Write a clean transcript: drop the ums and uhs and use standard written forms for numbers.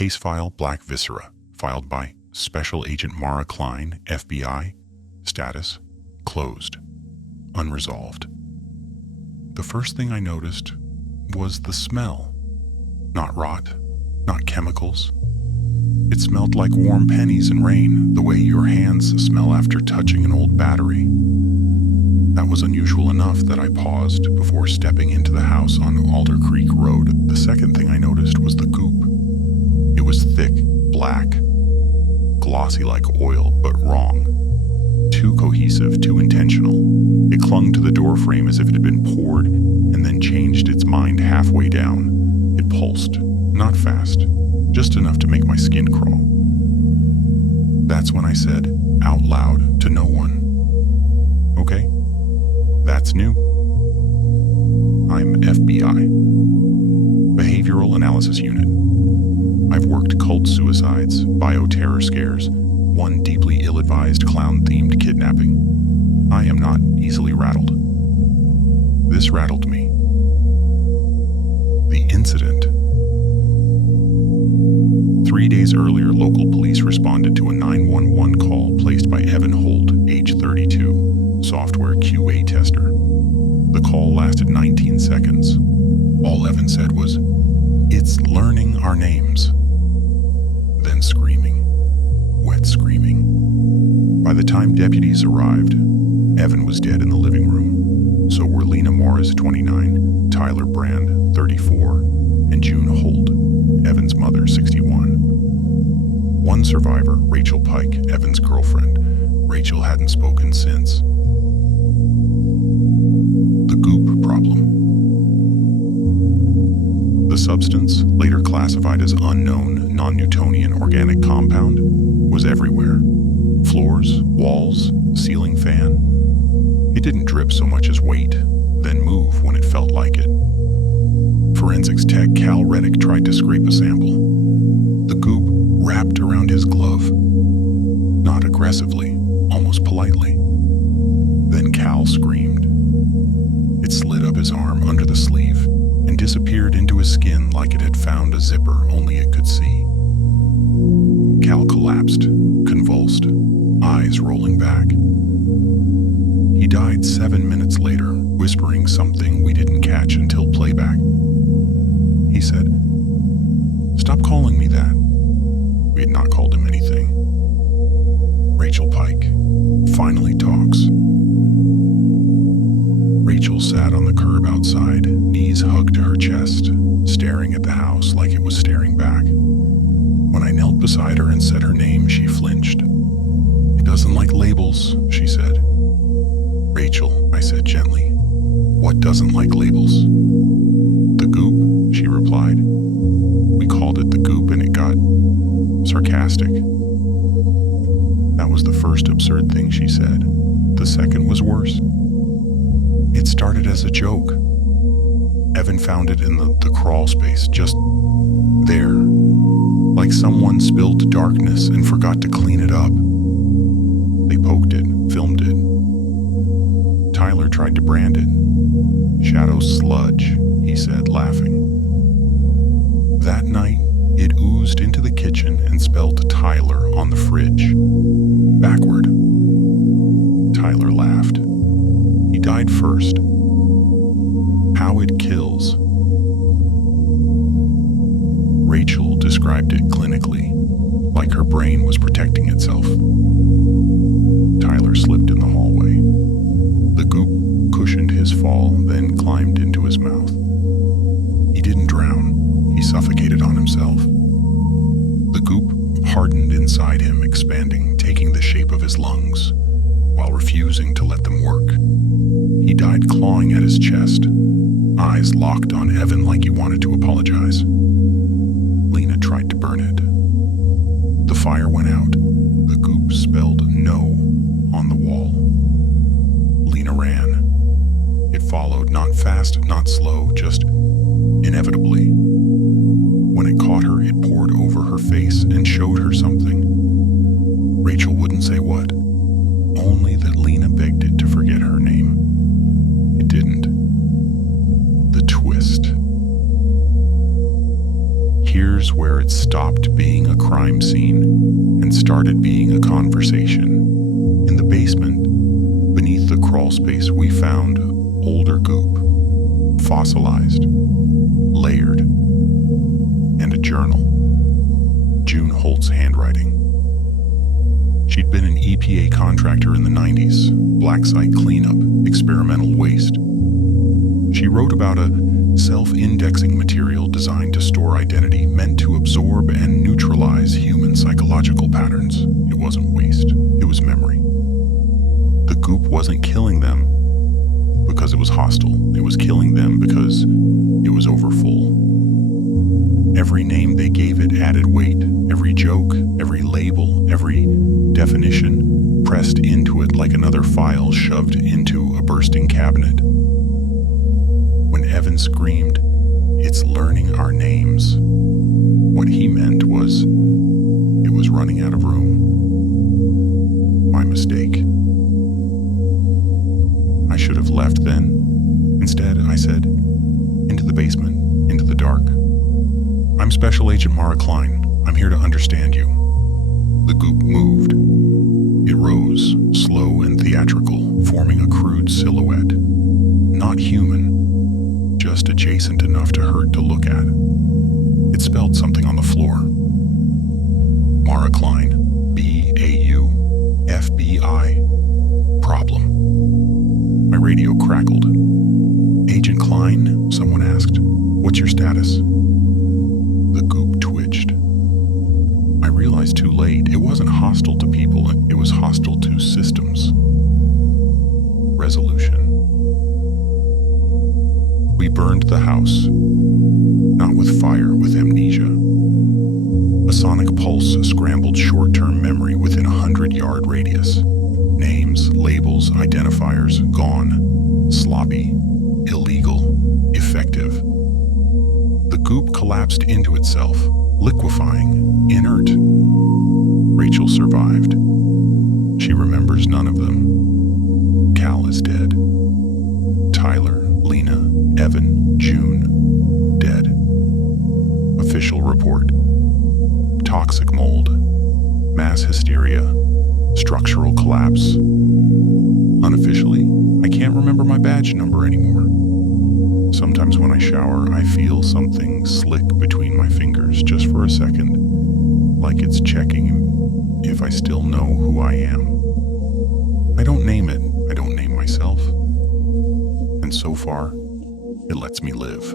Case file Black Viscera, filed by Special Agent Mara Klein, FBI. Status: closed. Unresolved. The first thing I noticed was the smell. Not rot, not chemicals. It smelled like warm pennies and rain, the way your hands smell after touching an old battery. That was unusual enough that I paused before stepping into the house on Alder Creek Road. The second thing I noticed was the goop. It was thick, black, glossy like oil, but wrong. Too cohesive, too intentional. It clung to the door frame as if it had been poured and then changed its mind halfway down. It pulsed, not fast, just enough to make my skin crawl. That's when I said, out loud, to no one, "Okay, that's new. I'm FBI. Behavioral Analysis Unit. I've worked cult suicides, bioterror scares, one deeply ill-advised clown-themed kidnapping. I am not easily rattled. This rattled me. The incident. 3 days earlier, local police responded to a 911 call placed by Evan Holt, age 32, software QA tester. The call lasted 19 seconds. All Evan said was, "It's learning our names." Then screaming. Wet screaming. By the time deputies arrived, Evan was dead in the living room. So were Lena Morris, 29, Tyler Brand, 34, and June Holt, Evan's mother, 61. One survivor, Rachel Pike, Evan's girlfriend. Rachel hadn't spoken since. The goop problem. The substance, later classified as unknown non-Newtonian organic compound, was everywhere. Floors, walls, ceiling fan. It didn't drip so much as wait, then move when it felt like it. Forensics tech Cal Reddick tried to scrape a sample. The goop wrapped around his glove. Not aggressively, almost politely. Then Cal screamed. It slid up his arm under the sleeve and disappeared into his skin like it had found a zipper only it could see. Cal collapsed, convulsed, eyes rolling back. He died 7 minutes later, whispering something we didn't catch until playback. He said, "Stop calling me that." We had not called him anything. Rachel Pike finally talks. Rachel sat on the curb outside, knees hugged to her chest, staring at the house like it was staring back. When I knelt beside her and said her name, she flinched. "It doesn't like labels," she said. "Rachel," I said gently, "what doesn't like labels?" "The goop," she replied. We called it the goop and it got sarcastic. That was the first absurd thing she said. The second was worse. It started as a joke. Evan found it in the crawl space, just there. Like someone spilled darkness and forgot to clean it up. They poked it, filmed it. Tyler tried to brand it. "Shadow sludge," he said, laughing. That night, it oozed into the kitchen and spelled Tyler on the fridge. Backward. Tyler laughed. He died first. How it kills. Rachel described it clinically, like her brain was protecting itself. Tyler slipped in the hallway. The goop cushioned his fall, then climbed into his mouth. He didn't drown. He suffocated on himself. The goop hardened inside him, expanding, taking the shape of his lungs, while refusing to let them work. He died clawing at his chest, eyes locked on Evan like he wanted to apologize. Lena tried to burn it. The fire went out. The goop spelled "no" on the wall. Lena ran. It followed, not fast, not slow, just inevitably. When it caught her, it poured over her face and showed her something. Rachel wouldn't say what, only that Lena begged it to forget her name. It didn't. The twist. Here's where it stopped being a crime scene and started being a conversation. In the basement, beneath the crawl space, we found older goop, fossilized, layered, and a journal. June Holt's handwriting. She'd been an EPA contractor in the 90s, black site cleanup, experimental waste. She wrote about a self-indexing material designed to store identity, meant to absorb and neutralize human psychological patterns. It wasn't waste, it was memory. The goop wasn't killing them because it was hostile. It was killing them because it was overfull. Every name they gave it added weight. Every joke, every label, every definition pressed into it like another file shoved into a bursting cabinet. When Evan screamed, "It's learning our names," what he meant was it was running out of room. My mistake. I should have left then. Instead, I said, "Into the basement, into the dark. I'm Special Agent Mara Klein. I'm here to understand you." The goop moved. It rose, slow and theatrical, forming a crude silhouette. Not human, just adjacent enough to hurt to look at. It spelled something on the floor. Mara Klein, BAU, FBI, problem. My radio crackled. "Agent Klein?" someone asked. "What's your status?" The goop twitched. I realized too late, it wasn't hostile to people, it was hostile to systems. Resolution. We burned the house, not with fire, with amnesia. A sonic pulse scrambled short-term memory within a 100-yard radius. Names, labels, identifiers, gone. Sloppy, illegal, effective. The goop collapsed into itself, liquefying, inert. Rachel survived. She remembers none of them. Cal is dead. Tyler, Lena, Evan, June, dead. Official report. Toxic mold. Mass hysteria. Structural collapse. Unofficially, I can't remember my badge number anymore. Sometimes when I shower, I feel something slick between my fingers just for a second, like it's checking if I still know who I am. I don't name it, I don't name myself. And so far, it lets me live.